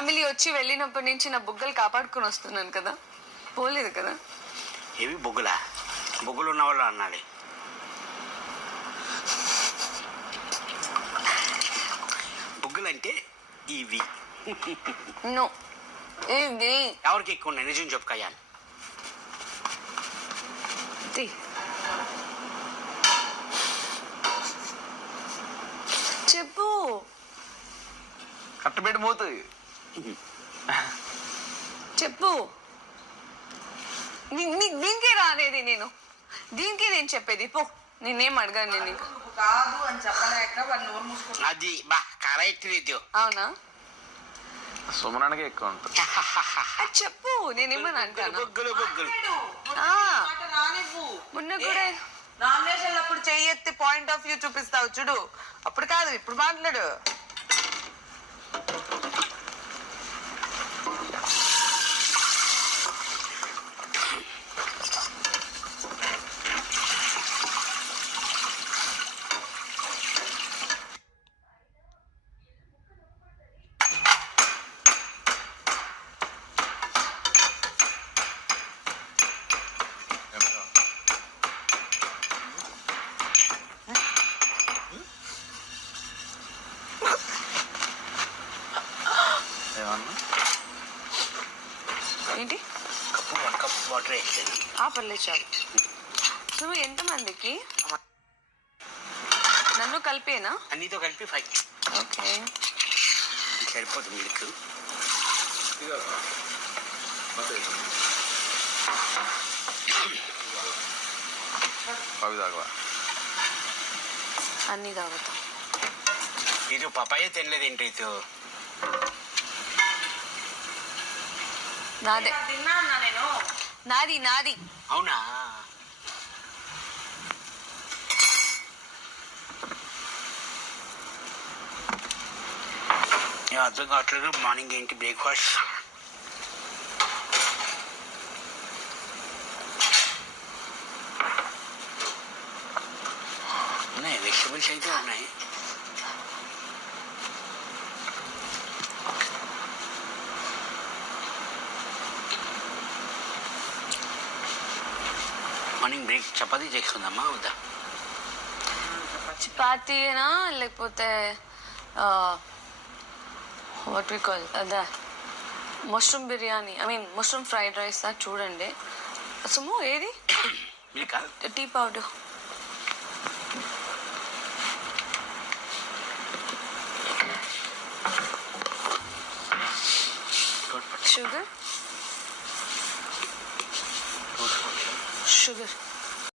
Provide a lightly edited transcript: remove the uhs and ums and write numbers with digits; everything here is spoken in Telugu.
ఫ్యామిలీ వచ్చి వెళ్ళినప్పటి నుంచి నా బుగ్గలు కాపాడుకొని వస్తున్నాను కదా, పోలేదు కదా. ఏవి బొగ్గులా? బొగ్గులు ఉన్న వాళ్ళు అన్నాడు. బొగ్గులంటే ఇవి. నో, ఇది ఎవరికి ఎక్కువ ఉన్నాయి? నిజం చెప్పుకయ్యాను. చెప్పు. కట్టబెట్టి మోతుంది. చెప్పు. దీనికే రానేది నేను, దీనికే నేను చెప్పేది. పో, నేనేం అడగాను నేను ఇంకా. కాదు అని చెప్పలేక నోరు మూసుకుంటా. అది బా కరెక్ట్ రీతి. అవునా? సుమనానికే ఎక్కువ ఉంటుంది. అది చెప్పు, నేనేమని అంటాను. బొగ్గులు బొగ్గులు. రానివ్వు. మొన్న కూడా నామినేషన్ అప్పుడు చెయ్యెత్తి పాయింట్ ఆఫ్ వ్యూ చూపిస్తావు చూడు, అప్పుడు కాదు ఇప్పుడు మాట్లాడు. ఏంటి? కప్పు 1 కప్ వాటర్ వేసేది. పర్లేదు చాలు. నువ్వు ఎంతమందికి? నన్ను కలిపేనా? అన్నితో కలిపి 5. ఓకే, సరిపోతుంది మిల్క్. అన్నీ తాగుతా. ఇది పపాయ తినలేదు ఏంటి? ఇది నాదే. తిన్నా అన్నా నేను. నాది. అవునా? అర్థం కావట్లేదు. మార్నింగ్ ఏంటి బ్రేక్ఫాస్ట్? ఉన్నాయి, వెజిటబుల్స్ అయితే ఉన్నాయి. మార్నింగ్ బ్రేక్ చపాతీ చేసుకుందామా వద్దా? చపాతీనా లేకపోతే వాట్ వి కాల్ అదా mushroom biryani, I mean mushroom fried rice. చూడండి సుము, ఏది? మిల్కా? Tea powder, sugar.